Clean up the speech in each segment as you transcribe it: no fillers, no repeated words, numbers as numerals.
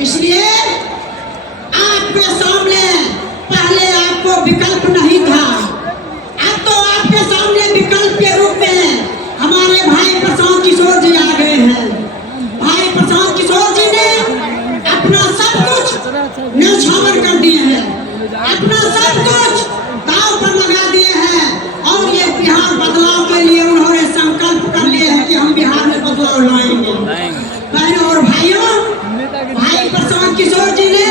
इसलिए आपके सामने पहले आपको विकल्प नहीं था, अब तो आपके सामने विकल्प के रूप में हमारे भाई प्रशांत किशोर जी आ गए हैं। भाई प्रशांत किशोर जी ने अपना सब कुछ न्यौछावर कर दिए हैं, अपना सब कुछ दांव पर लगा दिए हैं और ये बिहार बदलाव के लिए उन्होंने संकल्प कर लिए हैं कि हम बिहार में बदलाव लाएंगे। बहनों और भाइयों, भाई प्रशांत किशोर जी ने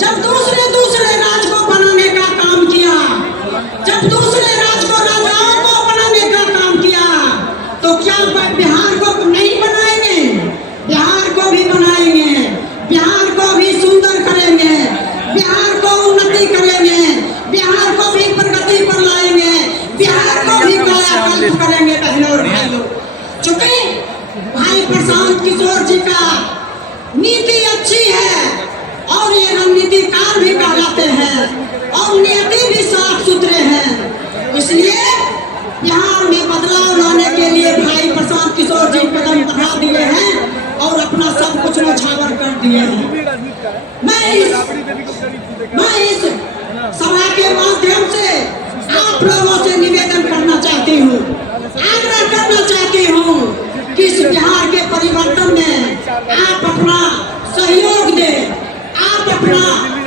जब दूसरे राज को बनाने का काम किया, जब दूसरे राज को राजाओं को बनाने का काम किया, तो क्या बिहार को नहीं बनाएंगे? बिहार को भी बनाएंगे, बिहार को भी सुंदर करेंगे, बिहार को उन्नति करेंगे, बिहार को भी प्रगति पर लाएंगे, बिहार को भी कायाकल्प करेंगे। बहनों और भाइयों, चूंकि भाई प्रशांत किशोर जी का नीति अच्छी है और ये रणनीतिकार भी कहलाते हैं और नीति भी साफ सुथरे हैं, इसलिए बिहार में बदलाव लाने के लिए भाई प्रशांत किशोर जी कदम बढ़ा दिए हैं और अपना सब कुछ न्यौछावर कर दिए हैं। मैं इस सभा के माध्यम से आप लोगों से निवेदन करना चाहती हूँ, आग्रह करना चाहती हूँ कि इस बिहार के परिवर्तन में आप अपना सहयोग दें, आप अपना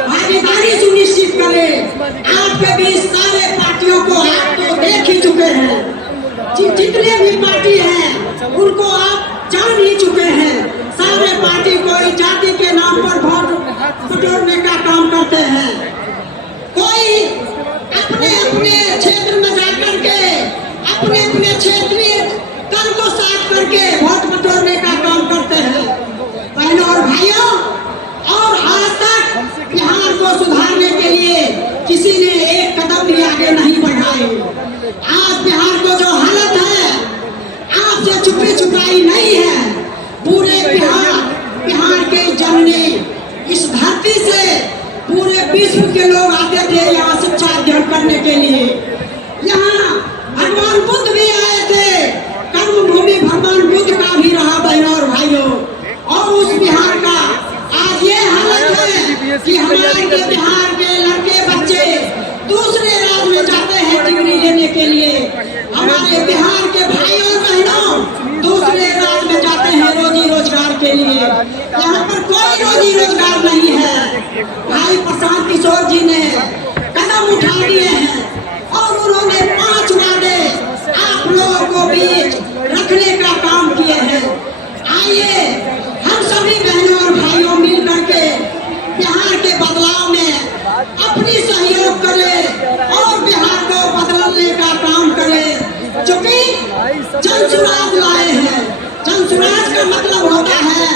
भागीदारी सुनिश्चित करें। आपके बीच सारे पार्टियों को आप तो देख ही चुके हैं, जितने भी पार्टी हैं उनको आप जान ही चुके हैं। सारे पार्टी कोई जाति के नाम पर वोट बटोरने का काम करते हैं, कोई अपने अपने क्षेत्र में जाकर के अपने अपने क्षेत्रीय दल को साथ करके वोट बटोरने का काम करते हैं। बहनों और भाइयों, और आज तक बिहार को सुधारने के लिए किसी ने एक कदम भी आगे नहीं बढ़ाए। आज बिहार को जो हालत है, आपसे छुपी छुपाई नहीं है। पूरे बिहार के जननी इस धरती से पूरे विश्व के लोग आते थे यहाँ शिक्षा अध्ययन करने के लिए। यहाँ भगवान बुद्ध भी आए थे, कर्म भूमि भगवान बुद्ध का भी रहा। बहनों और भाइयों, और उस बिहार का आज ये हालत है कि हमारे बिहार के लड़के बच्चे दूसरे राज्य में जाते हैं डिग्री लेने के लिए। हमारे बिहार के भाई और बहनों दूसरे राज्य में जाते हैं रोजी रोजगार के लिए। यहाँ पर कोई रोजी रोजगार नहीं है। भाई प्रशांत किशोर जी ने कदम उठा लिए हैं और उन्होंने 5 वादे आप लोगों को बीच रखने का काम किए हैं। आइए हम सभी बहनों और भाइयों मिल करके बिहार के बदलाव में अपनी सहयोग करें और बिहार को बदलने का काम करें। चूंकि जनसुराज लाए हैं, जनसुराज का मतलब होता है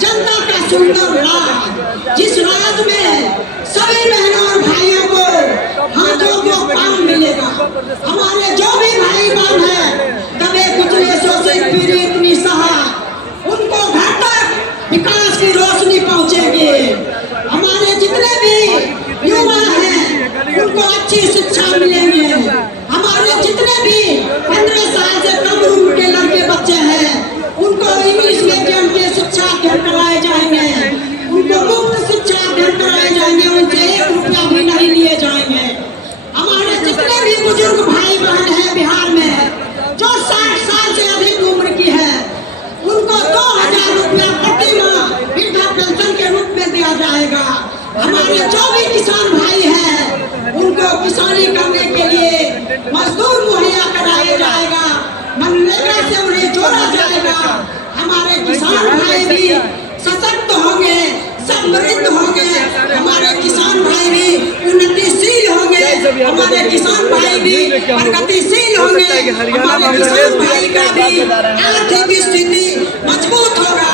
जनता का सुंदर राज, जिस राज में सभी बहनों और भाइयों को हाथों को काम मिलेगा। हमारे जो भी भाई बहन है दबे कुचले शोषित पीड़ित निसहाय, उनको घर तक विकास की रोशनी पहुंचेगी। हमारे जितने भी युवा हैं उनको अच्छी शिक्षा मिलेंगे। हमारे जितने भी 15 साल से कम उम्र के लड़के बच्चे हैं उनको इंग्लिश मीडियम के शिक्षा अध्ययन कराए जाएंगे, उनको मुफ्त शिक्षा अध्ययन कराए जाएंगे, उनसे 1 रुपया भी नहीं लिए जाएंगे। हमारे जितने भी बुजुर्ग भाई बहन हैं बिहार में जो 60 साल से अधिक उम्र की है, उनको 2000 रुपया प्रति माह वृद्धा पेंशन के रूप में दिया जाएगा। हमारे जो भी किसान भाई हैं उनको किसानी करने के लिए मजदूर मुहैया कराया जाएगा, मनरेगा से उन्हें जोड़ा जाएगा। हमारे किसान भाई भी सशक्त होंगे, समृद्ध होंगे, हमारे किसान भाई भी उन्नतिशील होंगे, हमारे किसान भाई भी प्रगतिशील होंगे, हमारे किसान भाई का भी आर्थिक स्थिति मजबूत होगा।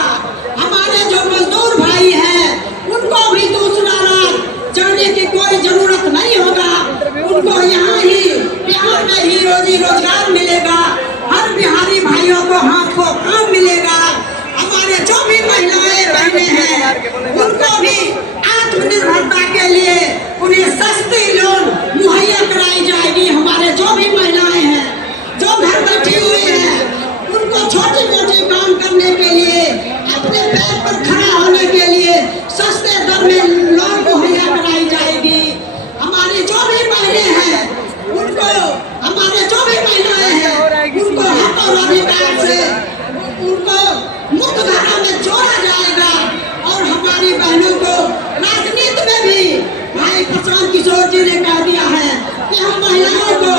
हमारे जो मजदूर भाई हैं उनको भी दूसरा राज्य जाने की कोई जरूरत नहीं होगा, उनको यहाँ ही बिहार में ही रोजी रोजगार मिलेगा। हर बिहारी भाइयों को हाथ को काम मिलेगा। हमारे जो भी महिलाएं बहनें हैं उनको भी आत्मनिर्भरता के लिए उन्हें सस्ती लोन मुहैया कराई जाएगी। हमारे जो भी महिलाएं हैं जो घर बैठी हुई हैं उनको छोटी मोटी काम करने के लिए, अपने पैर पर खड़ा होने के लिए प्रशांत किशोर जी ने कह दिया है कि हम महिलाओं को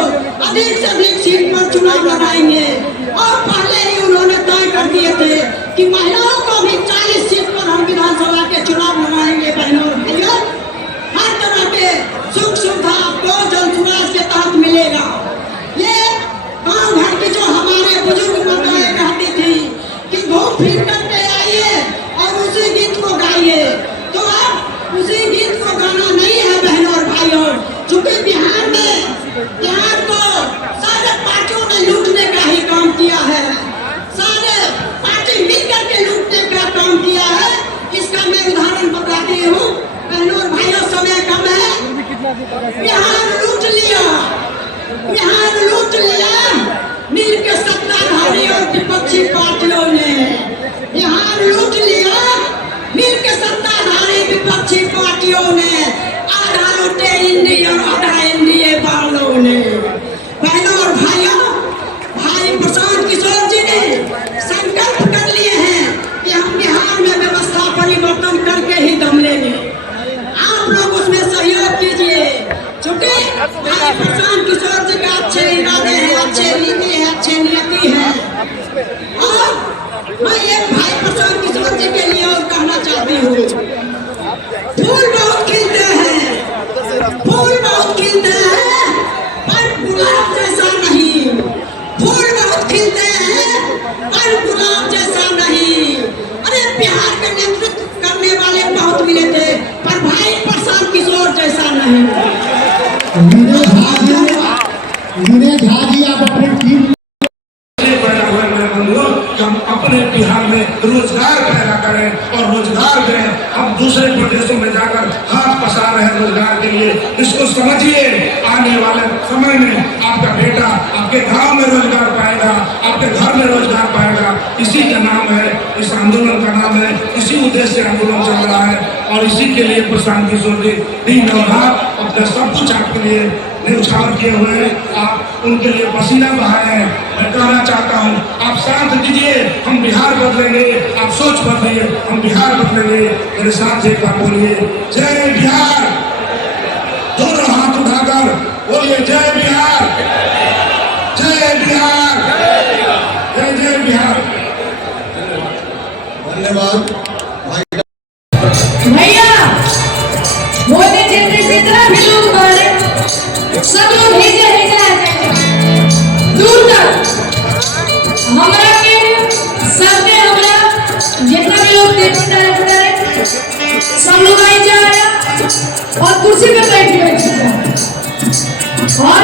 अधिक से अधिक सीट पर चुनाव लड़ाएंगे और पहले ही उन्होंने तय कर दिए थे कि महिलाओं को भी 40 सीट पर हम विधानसभा के चुनाव लड़ाएंगे। बहनों और भाइयों, हर तरह के सुख सुविधा आपको जनसुराज के तहत मिलेगा। ये गाँव घर की जो हमारे बुजुर्ग माताएं कहती थी कि घूम फिर करके आइए और उसी गीत को गाइए, तो अब उसी गीत को गाना नहीं है बहनों और भाइयों। चूंकि बिहार को सारे पार्टियों ने लूटने का ही काम किया है, सारे पार्टी मिलकर के लूटने का काम किया है। इसका मैं उदाहरण बताती हूँ बहनों और भाइयों, समय कम है। बिहार लूट लिया, बिहार लूट लिया मिल के सत्ताधारी और विपक्षी पार्टियों ने। बिहार लूट लिया मिल के सत्ताधारी विपक्षी पार्टियों ने, आधा लूटे इंडी और आधा एनडीए वालों ने। बहनों और भाइयों, भाई प्रशांत किशोर जी ने संकल्प कर लिए हैं कि हम बिहार में व्यवस्था परिवर्तन करके ही दम लेंगे। आप लोग उसमें सहयोग कीजिए, क्योंकि भाई प्रशांत किशोर जी का अच्छे इरादे हैं, अच्छे नीति है, अच्छे नियति है। और मैं एक भाई प्रशांत किशोर जी के लिए और कहना चाहती हूँ, फूल बहुत खिलते हैं, फूल बहुत खिलते हैं, पर गुलाब जैसा नहीं। फूल बहुत खिलते हैं, पर गुलाब जैसा नहीं। अरे बिहार का नेतृत्व करने वाले बहुत मिले थे, पर भाई प्रशांत किशोर जैसा नहीं। आप अपने टीम हम अपने बिहार में रोजगार पैदा करें और रोजगार दें। हम दूसरे प्रदेशों में जाकर हाथ पसार रहे हैं रोजगार के लिए। इसको समझिए, आने वाले समय में आपका बेटा आपके गांव में रोजगार पाएगा, आपके घर में रोजगार पाएगा। इसी का नाम है, इस आंदोलन का नाम है, इसी उद्देश्य से आंदोलन चल रहा है। और इसी के लिए प्रशांत किशोर जी दिन और रात अपना सब कुछ आपके लिए न्यौछावर किए हुए हैं। आप उनके लिए पसीना बहाए हैं। मैं कहना चाहता हूँ, आप शांत कीजिए, हम बिहार बदलेंगे। आप सोच बदलिए, हम बिहार बदलेंगे। मेरे साथ एक बार बोलिए, जय बिहार। दोनों हाथ उठाकर बोलिए, जय बिहार, जय बिहार, जय जय बिहार। धन्यवाद भैया। मोदी जी ने जितना भी लोग बोले सब लोग भेजे दूर तक। हमरा के सबने हमरा जितना भी लोग देखते हैं सब लोग आई जा रहा और कुर्सी पे बैठ गए और